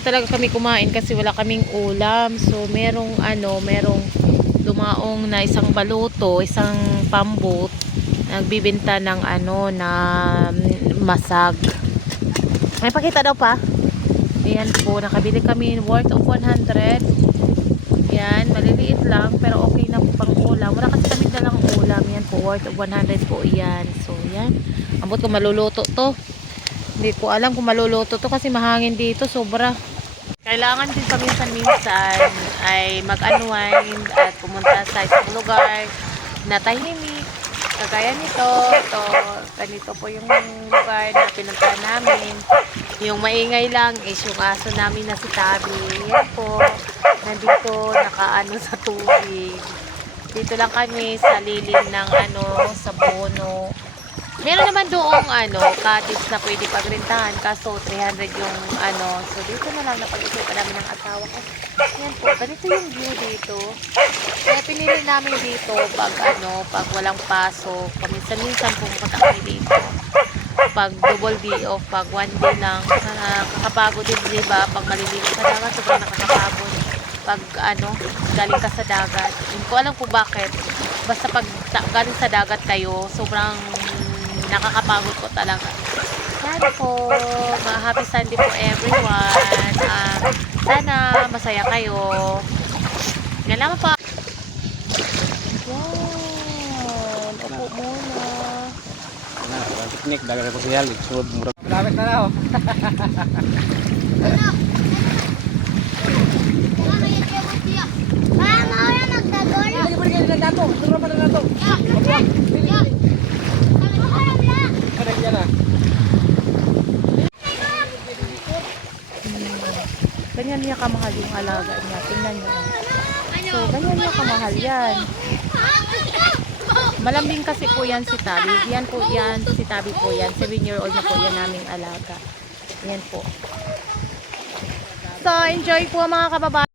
pa talaga kami kumain kasi wala kaming ulam. So merong dumaong na isang baluto, isang pambot, nagbibenta ng na masag. May pakita daw pa. Ayan po, nakabili kami worth of 100. Yan, maliliit lang pero okay na po pang ulam. Wala kasi kami dalang ulam. Yan po, worth of 100 po yan. So yan, ambot ko maluluto to. Hindi ko alam kung maluluto to kasi mahangin dito sobra. Kailangan din paminsan-minsan ay mag-unwind at pumunta sa isang lugar na tahimik. Kagaya nito, ganito po yung lugar na pinuntahan namin. Yung maingay lang is yung aso namin na si Tabi. Yan po, nandito nakaano sa tubig. Dito lang kami sa lilim ng sa Bono. Meron naman doong cottage na pwede pagrentahan kaso 300 yung so dito na lang napag-isipan namin ng asawa ko. Yan po, ganito yung view dito. Kaya pinili namin dito pag walang pasok. Paminsan-minsan pumunta kami dito. Pag double day off, pag one day lang, nakakapagod din, diba? Pag maliligo sa dagat, sobrang nakakapagod. Pag galing ka sa dagat. Hindi ko alam kung bakit. Basta pag galing sa dagat kayo, sobrang nakakapagod po talaga. Yan po. Happy Sunday po everyone. Sana masaya kayo. Yan lang po. Yan. Upo muna. Piknik, dagat ko siya. Sunod murag. Malapit na raw. Ganyan niya kamahal yung alaga niya. Tingnan niyo. So, ganyan niya kamahal yan. Malambing kasi po yan si Tabi. Yan po yan. Si Tabi po yan. 7-year-old na po yan naming alaga. Yan po. So, enjoy po mga kababayan.